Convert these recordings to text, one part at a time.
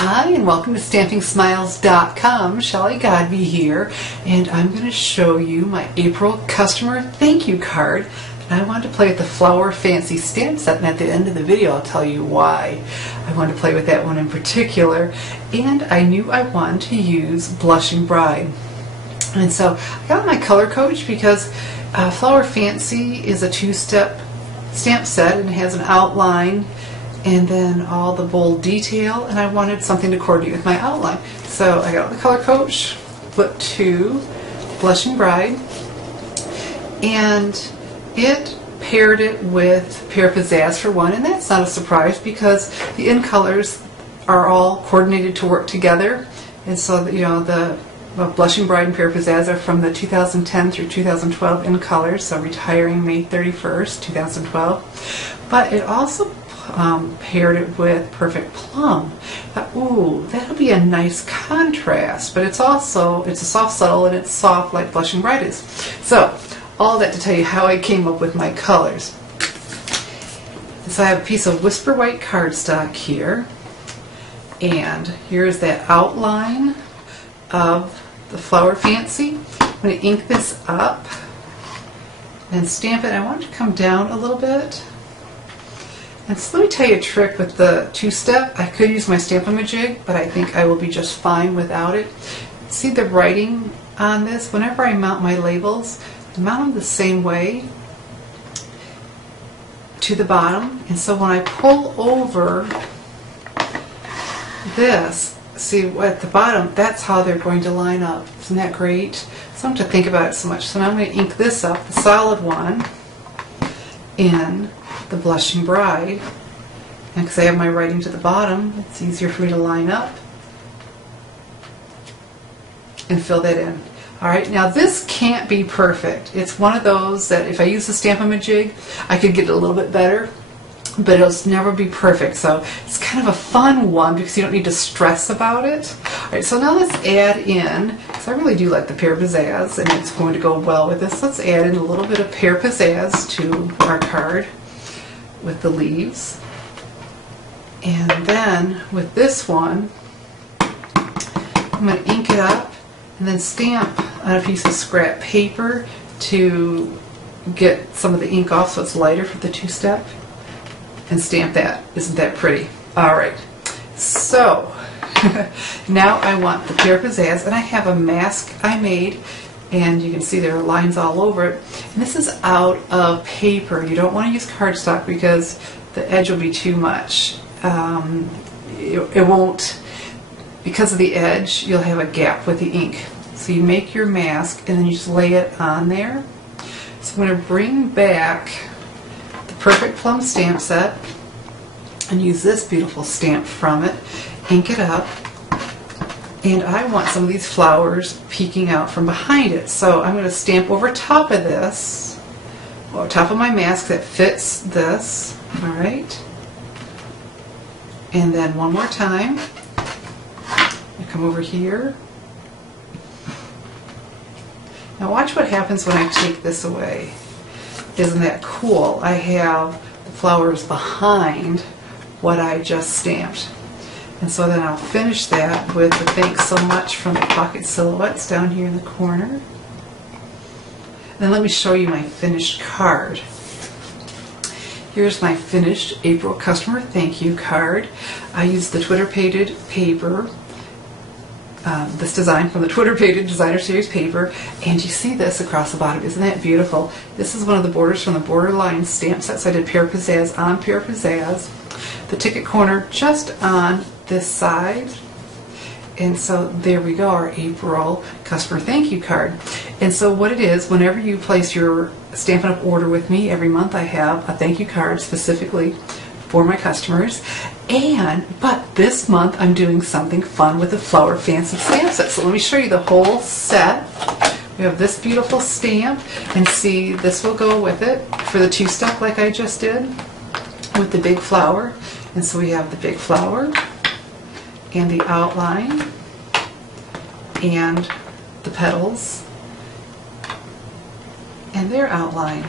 Hi, and welcome to StampingSmiles.com. Shelley Godby here, and I'm going to show you my April customer thank you card. And I wanted to play with the Flower Fancy stamp set, and at the end of the video I'll tell you why I wanted to play with that one in particular. And I knew I wanted to use Blushing Bride. And so I got my color coach because Flower Fancy is a two-step stamp set and it has an outline and then all the bold detail, and I wanted something to coordinate with my outline. So I got the color coach, flipped to Blushing Bride, and it paired it with Pear Pizzazz for one, and that's not a surprise because the in colors are all coordinated to work together. And so you know, the Blushing Bride and Pear Pizzazz are from the 2010 through 2012 in colors, so retiring May 31st, 2012. But it also paired it with Perfect Plum. Ooh, that'll be a nice contrast, but it's a soft subtle, and it's soft like Blushing Bride is. So all that to tell you how I came up with my colors. So I have a piece of Whisper White cardstock here, and here's that outline of the Flower Fancy. I'm going to ink this up and stamp it. I want it to come down a little bit. And so let me tell you a trick with the two-step. I could use my Stamp-A-Majig, but I think I will be just fine without it. See the writing on this? Whenever I mount my labels, I mount them the same way to the bottom. And so when I pull over this, see at the bottom, that's how they're going to line up. Isn't that great? So I don't have to think about it so much. So now I'm going to ink this up, the solid one, in the Blushing Bride, and because I have my writing to the bottom, it's easier for me to line up and fill that in. Alright, now this can't be perfect. It's one of those that if I use the Stamp-A-Majig, I could get it a little bit better, but it'll never be perfect. So it's kind of a fun one because you don't need to stress about it. Alright, so now let's add in, because I really do like the Pear Pizzazz and it's going to go well with this, let's add in a little bit of Pear Pizzazz to our card with the leaves. And then with this one, I'm going to ink it up and then stamp on a piece of scrap paper to get some of the ink off so it's lighter for the two-step, and stamp that. Isn't that pretty? Alright, so now I want the Pear Pizzazz, and I have a mask I made, and you can see there are lines all over it. And this is out of paper. You don't want to use cardstock because the edge will be too much. It won't, because of the edge, you'll have a gap with the ink. So you make your mask and then you just lay it on there. So I'm going to bring back the Perfect Plum stamp set and use this beautiful stamp from it, ink it up. And I want some of these flowers peeking out from behind it. So I'm going to stamp over top of this, or top of my mask that fits this. Alright. And then one more time. I come over here. Now watch what happens when I take this away. Isn't that cool? I have the flowers behind what I just stamped. And so then I'll finish that with the thanks so much from the Pocket Silhouettes down here in the corner. And then let me show you my finished card. Here's my finished April customer thank you card. I used the Twitter Pated paper, this design from the Twitter Pated Designer Series paper, and you see this across the bottom. Isn't that beautiful? This is one of the borders from the Borderline stamp set, so I did Pear Pizzazz on Pear Pizzazz. The ticket corner just on this side, and so there we go, our April customer thank you card. And so what it is, whenever you place your Stampin' Up! Order with me every month, I have a thank you card specifically for my customers. But this month I'm doing something fun with the Flower Fancy stamp set. So let me show you the whole set. We have this beautiful stamp, and see, this will go with it for the two-step like I just did with the big flower. And so we have the big flower and the outline and the petals and their outline.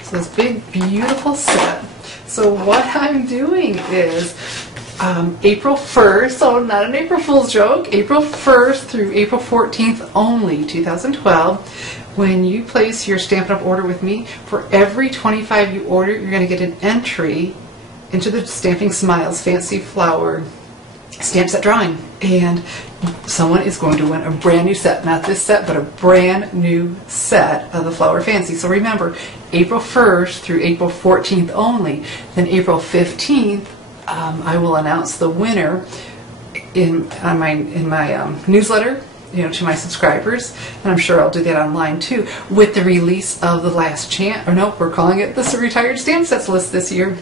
So this big beautiful set. So what I'm doing is April 1st, so not an April Fool's joke, April 1st through April 14th only, 2012. When you place your Stampin' Up! Order with me, for every 25 you order, you're going to get an entry into the Stamping Smiles Fancy Flower stamp set drawing. And someone is going to win a brand new set, not this set, but a brand new set of the Flower Fancy. So remember, April 1st through April 14th only. Then April 15th, I will announce the winner in my newsletter, to my subscribers, and I'm sure I'll do that online too, with the release of the last chance, or no, we're calling it the Retired Stamp Sets list this year.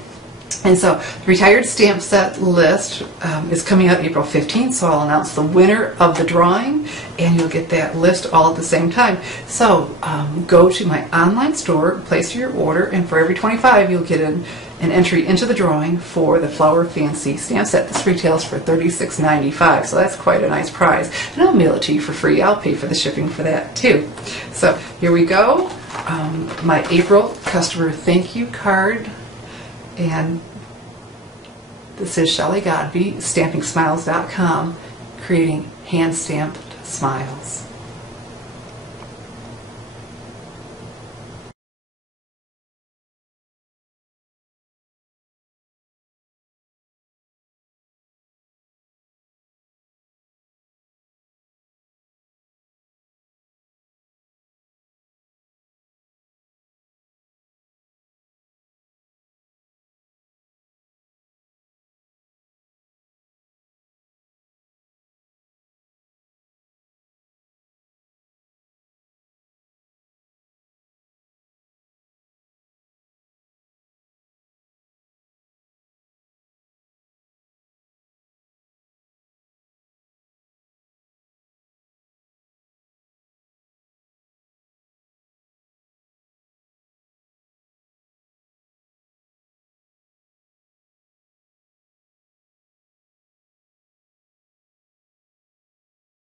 And so the Retired Stamp Set list is coming out April 15th, so I'll announce the winner of the drawing, and you'll get that list all at the same time. So go to my online store, place your order, and for every 25 you'll get an entry into the drawing for the Flower Fancy stamp set. This retails for $36.95, so that's quite a nice prize. And I'll mail it to you for free. I'll pay for the shipping for that too. So here we go. My April customer thank you card. And this is Shelley Godby, StampingSmiles.com, creating hand-stamped smiles.